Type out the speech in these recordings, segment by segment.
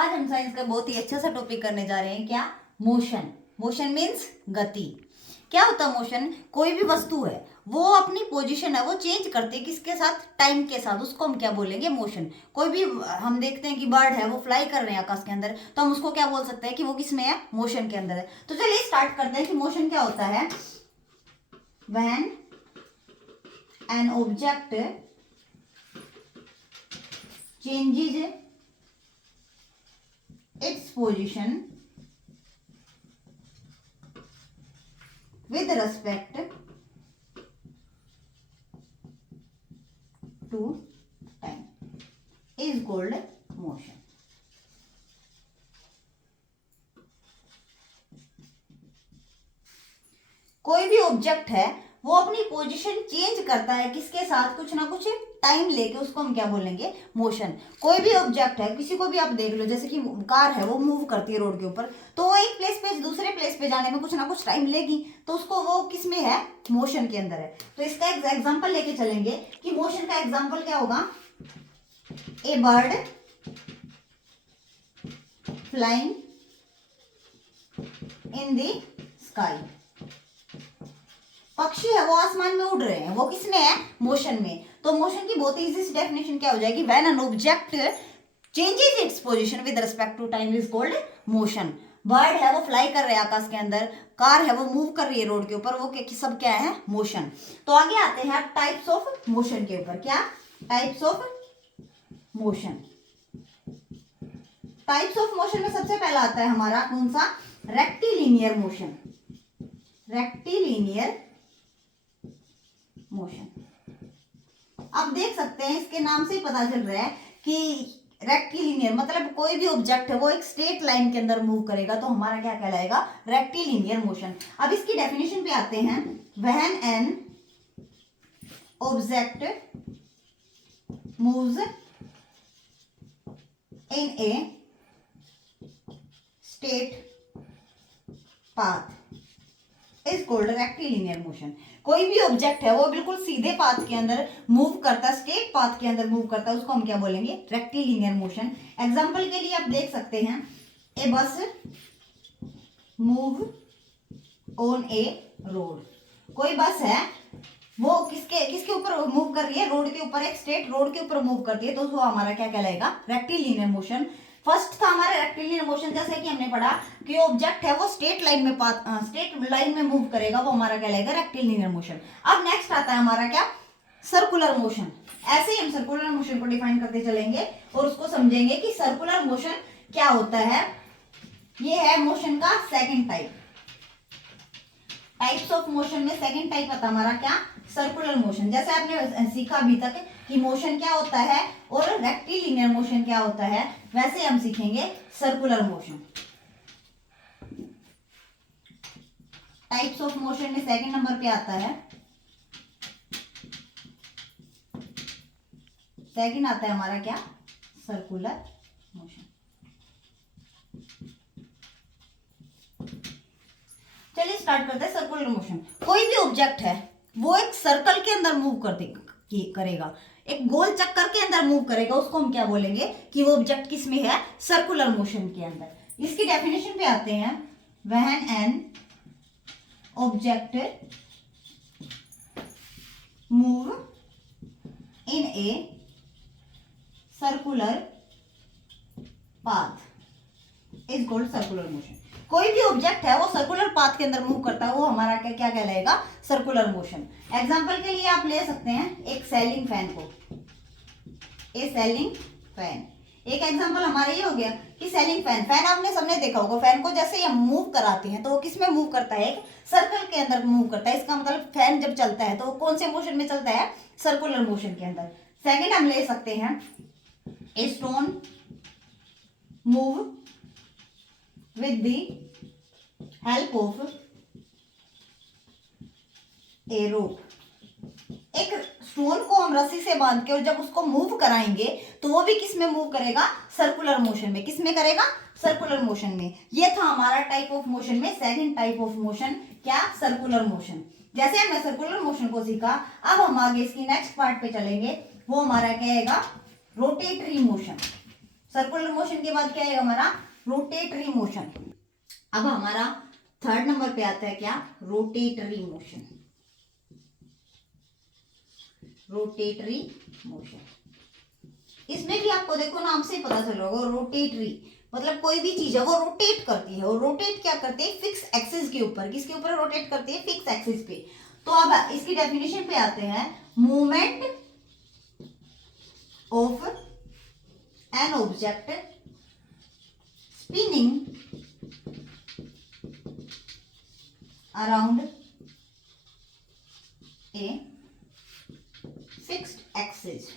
आज हम साइंस का बहुत ही अच्छा सा टॉपिक करने जा रहे हैं। क्या? मोशन। मोशन मीन्स गति। क्या होता है मोशन? कोई भी वस्तु है वो अपनी पोजीशन है वो चेंज करती है, किसके साथ? टाइम के साथ। उसको हम क्या बोलेंगे? मोशन। कोई भी हम देखते हैं कि बर्ड है वो फ्लाई कर रहे हैं आकाश के अंदर, तो हम उसको क्या बोल सकते हैं कि वो किस में है? मोशन के अंदर है। तो चलिए स्टार्ट करते हैं कि मोशन क्या होता है। When an object changes its position with respect to time is called motion. कोई भी ऑब्जेक्ट है वो अपनी पोजीशन चेंज करता है, किसके साथ? कुछ ना कुछ टाइम लेके, उसको हम क्या बोलेंगे? मोशन। कोई भी ऑब्जेक्ट है, किसी को भी आप देख लो, जैसे कि कार है वो मूव करती है रोड के ऊपर, तो वो एक प्लेस पे दूसरे प्लेस पे जाने में कुछ ना कुछ टाइम लेगी, तो उसको वो किस में है? मोशन के अंदर है। तो इसका एग्जाम्पल लेके चलेंगे कि मोशन का एग्जाम्पल क्या होगा। A bird flying in the sky. पक्षी है वो आसमान में उड़ रहे हैं, वो किसमें है? मोशन में। तो मोशन की बहुत इजी सी डेफिनेशन क्या हो जाएगी? When an object changes its position with respect to time is called motion. Bird है वो फ्लाई कर रहे हैं आकाश के अंदर, कार है वो मूव कर रही है रोड के ऊपर, वो सब क्या है? मोशन। तो आगे आते हैं टाइप्स ऑफ मोशन के ऊपर। क्या? Types of motion. Types of motion में सबसे पहला आता है हमारा कौन सा? Rectilinear motion. Rectilinear motion. आप देख सकते हैं इसके नाम से ही पता चल रहा है कि रेक्टिलिनियर मतलब कोई भी ऑब्जेक्ट है वो एक स्ट्रेट लाइन के अंदर मूव करेगा, तो हमारा क्या कहलाएगा? Rectilinear motion. अब इसकी डेफिनेशन पे आते हैं। When an object moves in a straight path is called rectilinear motion. कोई भी ऑब्जेक्ट है वो बिल्कुल सीधे पाथ के अंदर मूव करता है, स्ट्रेट पाथ के अंदर मूव करता है, उसको हम क्या बोलेंगे? Rectilinear motion. एग्जांपल के लिए आप देख सकते हैं, ए बस मूव ऑन ए रोड। कोई बस है वो किसके किसके ऊपर मूव कर रही है? रोड के ऊपर, एक स्ट्रेट रोड के ऊपर मूव करती है, तो वो हमारा क्या कहलाएगा? Rectilinear motion. फर्स्ट था हमारा रेक्टिलिनियर मोशन, जैसे कि हमने पढ़ा कि ऑब्जेक्ट है वो स्ट्रेट लाइन में स्ट्रेट लाइन में मूव करेगा, वो हमारा कहलाएगा रेक्टिलिनियर मोशन। अब नेक्स्ट आता है हमारा क्या? Circular motion. ऐसे ही हम सर्कुलर मोशन को डिफाइन करते चलेंगे और उसको समझेंगे कि सर्कुलर मोशन क्या होता है। ये है मोशन का second type. Types of motion में सेकंड टाइप आता हमारा क्या? Circular motion. जैसे आपने सीखा अभी तक कि मोशन क्या होता है और रेक्टिलिनियर मोशन क्या होता है, वैसे हम सीखेंगे circular motion. Types of motion में सेकंड नंबर पे आता है, सेकंड आता है हमारा क्या? Circular motion. चलिए स्टार्ट करते हैं सर्कुलर मोशन। कोई भी ऑब्जेक्ट है वो एक सर्कल के अंदर मूव करेगा, एक गोल चक्कर के अंदर मूव करेगा, उसको हम क्या बोलेंगे कि वो ऑब्जेक्ट किस में है? सर्कुलर मोशन के अंदर। इसकी डेफिनेशन पे आते हैं। When an object move in a circular path is called circular motion. कोई भी ऑब्जेक्ट है वो सर्कुलर पाथ के अंदर मूव करता है, वो हमारा क्या क्या कहलाएगा? Circular motion. एग्जांपल के लिए आप ले सकते हैं एक सेलिंग फैन को। ए सेलिंग फैन एक एग्जांपल हमारा ये हो गया कि सेलिंग फैन। फैन आपने सबने देखा होगा, फैन को जैसे हम मूव कराते हैं तो वो किस में मूव करता है? एक सर्कल के अंदर मूव करता है। इसका मतलब फैन जब चलता है तो वो कौन से मोशन में चलता है? सर्कुलर मोशन के अंदर। सेकेंड हम ले सकते हैं a stone move with the help of a rope। एक स्टोन को हम रस्सी से बांध के और जब उसको मूव कराएंगे तो वो भी किस में मूव करेगा? सर्कुलर मोशन में। किस में करेगा? सर्कुलर मोशन में। ये था हमारा टाइप ऑफ मोशन में सेकंड टाइप ऑफ मोशन। क्या? Circular motion. जैसे हमने सर्कुलर मोशन को सीखा, अब हम आगे इसकी नेक्स्ट पार्ट पे चलेंगे, वो हमारा क्या आएगा? Rotatory motion. सर्कुलर मोशन के बाद क्या है हमारा, रोटेटरी मोशन। अब हमारा थर्ड नंबर पे आता है क्या, रोटेटरी मोशन। रोटेटरी मोशन, इसमें भी आपको देखो नाम से पता चल होगा, रोटेटरी मतलब कोई भी चीज है वो रोटेट करती है, और रोटेट क्या करती है, फिक्स एक्सिस के ऊपर। किसके ऊपर रोटेट करती है, फिक्स एक्सिस पे। तो अब इसकी डेफिनेशन पे आते हैं, movement of an object spinning around a fixed axis.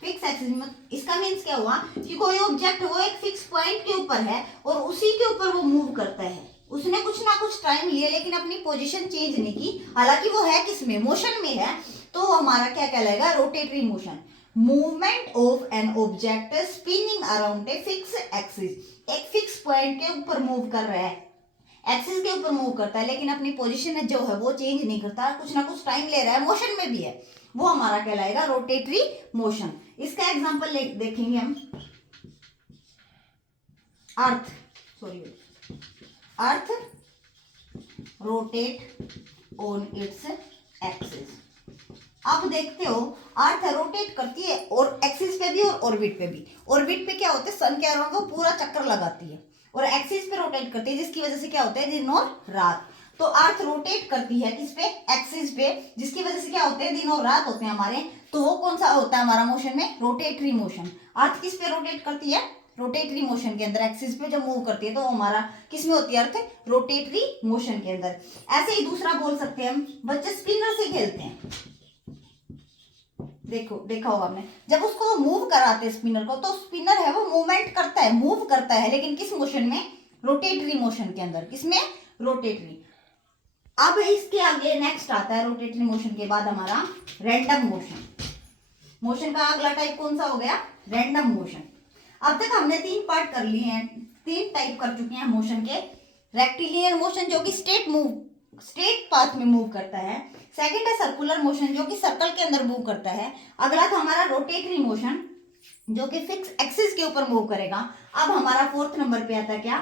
Fix axis में इसका मीन्स क्या हुआ कि कोई ऑब्जेक्ट वो एक फिक्स पॉइंट के ऊपर है और उसी के ऊपर वो मूव करता है। उसने कुछ ना कुछ टाइम लिया लेकिन अपनी पोजीशन चेंज नहीं की, हालांकि वो है किसमें, मोशन में है। तो हमारा क्या कहलाएगा, rotatory motion. Movement of an object spinning around a fix axis, एक फिक्स पॉइंट के ऊपर मूव कर रहा है, एक्सिस के ऊपर मूव करता है लेकिन अपनी पोजीशन जो है वो चेंज नहीं करता, कुछ ना कुछ टाइम ले रहा है, मोशन में भी है, वो हमारा कहलाएगा रोटेटरी मोशन। इसका एग्जांपल देखेंगे हम, earth, sorry, earth rotate on its axis. आप देखते हो अर्थ रोटेट करती है और एक्सिस पे भी और ऑर्बिट पे भी। ऑर्बिट पे क्या होता है, सन के अराउंड वो पूरा चक्कर लगाती है, और एक्सिस पे रोटेट करती है, जिसकी वजह से क्या होता है, दिन और रात। तो अर्थ रोटेट करती है किस पे, एक्सिस पे, जिसकी वजह से क्या होते हैं, दिन और रात होते हैं हमारे। तो वो कौन सा होता है हमारा मोशन में, रोटेटरी मोशन। अर्थ किस पे रोटेट करती है, रोटेटरी मोशन के अंदर, एक्सिस पे जब मूव करती है तो हमारा किस में होती है, अर्थ रोटेटरी मोशन के अंदर। ऐसे ही दूसरा बोल सकते हैं हम, बच्चे स्पिनर से खेलते हैं, देखो देखा होगा आपने, जब उसको मूव कराते हैं स्पिनर को, तो स्पिनर है वो मूवमेंट करता है, मूव करता है, लेकिन किस मोशन में, रोटेटरी मोशन के अंदर। किसमें, रोटेटरी। अब इसके आगे नेक्स्ट आता है रोटेटरी मोशन के बाद हमारा रैंडम मोशन। मोशन का अगला टाइप कौन सा हो गया, रैंडम मोशन। अब तक हमने 3 पार्ट कर लिए हैं, 3 टाइप कर चुके हैं मोशन के। रेक्टिलिनियर मोशन जो कि स्ट्रेट पाथ में मूव करता है। सेकंड है सर्कुलर मोशन जो कि सर्कल के अंदर मूव करता है। अगला था हमारा रोटेटरी मोशन जो कि फिक्स एक्सिस के ऊपर मूव करेगा। अब हमारा फोर्थ नंबर पे आता है क्या,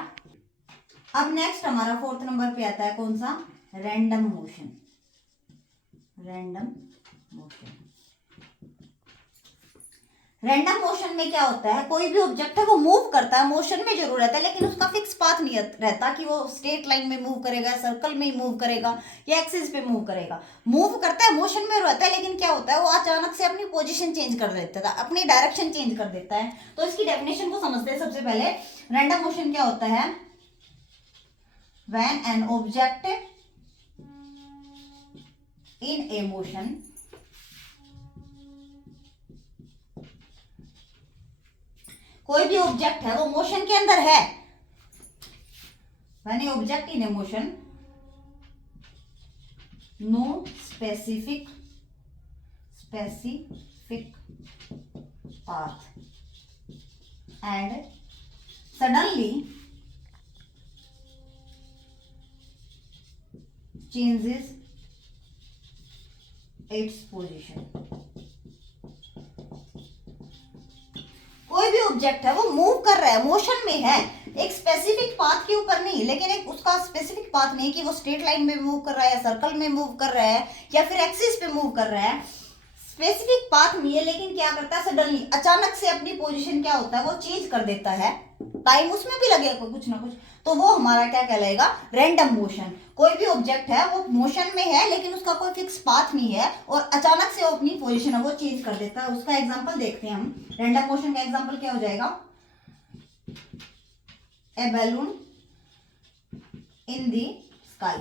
अब नेक्स्ट हमारा फोर्थ नंबर पे आता है कौन सा, random motion. Random motion, random motion में क्या होता है, कोई भी ऑब्जेक्ट है वो मूव करता है, मोशन में जरूर रहता है लेकिन उसका फिक्स पाथ नहीं रहता कि वो स्ट्रेट लाइन में मूव करेगा, सर्कल में ही मूव करेगा या एक्सिस पे मूव करेगा। मूव करता है, मोशन में रहता है, लेकिन क्या होता है वो अचानक से अपनी पोजीशन चेंज कर देता है, अपनी डायरेक्शन चेंज कर देता है। तो इसकी डेफिनेशन को समझते हैं सबसे पहले। रैंडम मोशन क्या होता है, when an object in a motion कोई भी ऑब्जेक्ट है वो मोशन के अंदर है, when object in a motion, no specific path and suddenly changes its position. कोई भी ऑब्जेक्ट है वो मूव कर रहा है, मोशन में है, एक स्पेसिफिक पाथ के ऊपर नहीं, लेकिन एक उसका स्पेसिफिक पाथ नहीं कि वो स्ट्रेट लाइन में मूव कर रहा है या सर्कल में मूव कर रहा है या फिर एक्सिस पे मूव कर रहा है। स्पेसिफिक पाथ नहीं है, लेकिन क्या करता है, सडनली अचानक से अपनी पोजीशन क्या होता है वो चेंज कर देता है, टाइम उसमें भी लगेगा कुछ ना कुछ। तो वो हमारा क्या कहलाएगा, रैंडम मोशन। कोई भी ऑब्जेक्ट है वो मोशन में है लेकिन उसका कोई फिक्स पाथ नहीं है और अचानक से वो अपनी पोजीशन है वो चेंज कर देता है। उसका एग्जांपल देखते हैं हम। रैंडम मोशन का एग्जांपल क्या हो जाएगा, ए बैलून इन दी स्काई।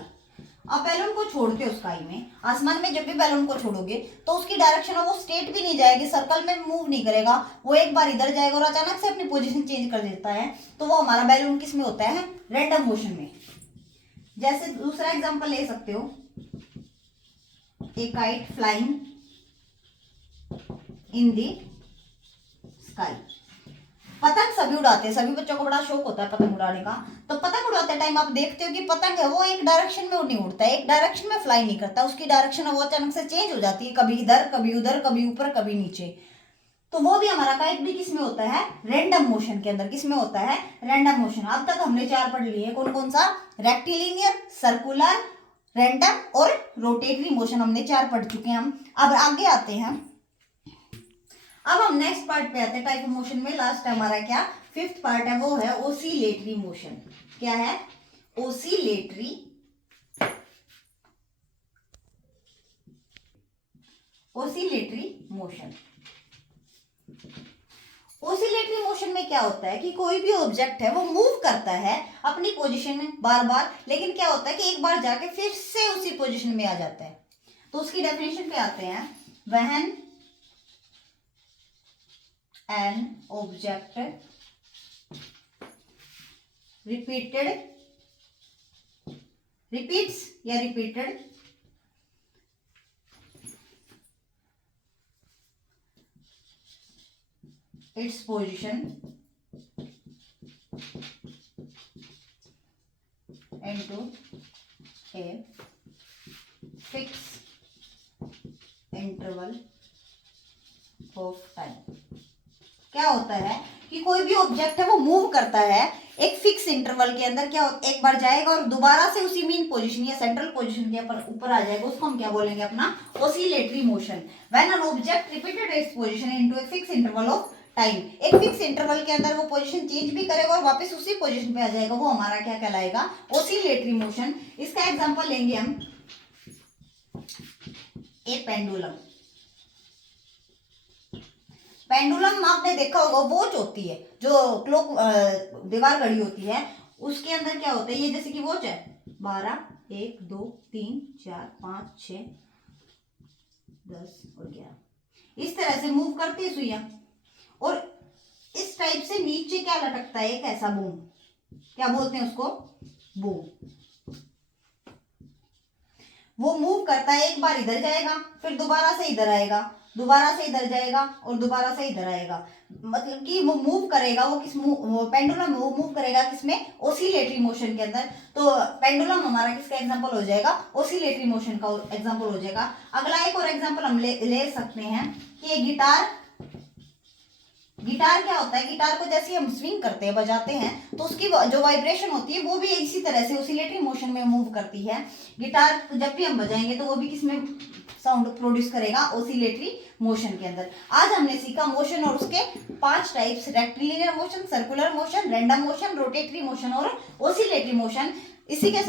आप बैलून को छोड़ते हो स्काई में, आसमान में जब भी बैलून को छोड़ोगे तो उसकी डायरेक्शन वो स्ट्रेट भी नहीं जाएगी, सर्कल में मूव नहीं करेगा, वो एक बार इधर जाएगा और अचानक से अपनी पोजीशन चेंज कर देता है। तो वो हमारा बैलून किस में होता है, रैंडम मोशन में। जैसे दूसरा एग्जांपल ले सकते हो, ए kite flying in the sky. पतंग सभी उड़ाते हैं, सभी बच्चों को बड़ा शौक होता है पतंग उड़ाने का। तो पतंग उड़ाते टाइम आप देखते हो कि पतंग है वो एक डायरेक्शन में नहीं उड़ता है, एक डायरेक्शन में फ्लाई नहीं करता, उसकी डायरेक्शन वो अचानक से चेंज हो जाती है, कभी इधर कभी उधर, कभी ऊपर कभी नीचे। तो वो भी हमारा काइट भी किस में होता है, रैंडम मोशन के अंदर। किस में होता है, रैंडम मोशन। अब तक हमने 4 पढ़ लिए, कौन कौन सा, रेक्टिलिनियर, सर्कुलर, रैंडम और रोटेटरी मोशन हमने 4 पढ़ चुके हैं हम। अब आगे आते हैं, अब हम नेक्स्ट पार्ट पे आते हैं टाइप ऑफ मोशन में। लास्ट हमारा क्या 5th पार्ट है, वो है ओसिलेटरी मोशन। क्या है, ओसिलेटरी मोशन। ओसिलेटरी मोशन में क्या होता है कि कोई भी ऑब्जेक्ट है वो मूव करता है अपनी पोजीशन में बार बार, लेकिन क्या होता है कि एक बार जाके फिर से उसी पोजीशन में आ जाता है। तो उसकी डेफिनेशन पे आते हैं, when an object repeated its position into a fixed interval of time। क्या होता है कि कोई भी ऑब्जेक्ट है वो मूव करता है एक फिक्स इंटरवल के अंदर, क्या एक बार जाएगा और दोबारा से उसी मीन पोजीशन या सेंट्रल पोजीशन के ऊपर आ जाएगा, उसको हम क्या बोलेंगे, अपना oscillatory motion. When an object repeated its position into a fix interval of time, एक फिक्स इंटरवल के अंदर वो पोजीशन चेंज भी करेगा और वापस उसी पोजीशन पे आ जाएगा, वो हमारा क्या कहलाएगा, ओसिलेटरी मोशन। इसका एग्जांपल लेंगे हम, ए पेंडुलम। पेंडुलम आपने देखा होगा, वॉच होती है जो क्लॉक दीवार घड़ी होती है, उसके अंदर क्या होता है, ये जैसे कि वॉच है 12 1 2 3 4 5 6 10 और 11, इस तरह से मूव करती है सुइयां, और इस टाइप से नीचे क्या लटकता है, एक ऐसा बूम, क्या बोलते हैं उसको, बूम। वो मूव करता है, एक बार इधर जाएगा, फिर दोबारा से इधर आएगा, दोबारा से इधर जाएगा और दोबारा से इधर आएगा। मतलब कि वो मूव करेगा, वो पेंडुलम वो मूव करेगा किसमें, ओसिलेटरी मोशन के अंदर। तो पेंडुलम हमारा किसका एग्जांपल हो जाएगा, ओसिलेटरी मोशन का एग्जांपल हो जाएगा। अगला एक और एग्जांपल हम ले सकते हैं कि गिटार क्या होता है, गिटार को जैसे हम स्विंग करते हैं, बजाते हैं, तो उसकी जो वाइब्रेशन होती है वो भी इसी तरह से ओसिलेटरी मोशन में मूव करती है। गिटार जब भी हम बजाएंगे तो वो भी किसमें साउंड प्रोड्यूस करेगा, ओसिलेटरी मोशन के अंदर। आज हमने सीखा मोशन और उसके 5 types, rectilinear motion, circular motion, random motion, rotatory motion और ओसिलेटरी मोशन। इसी के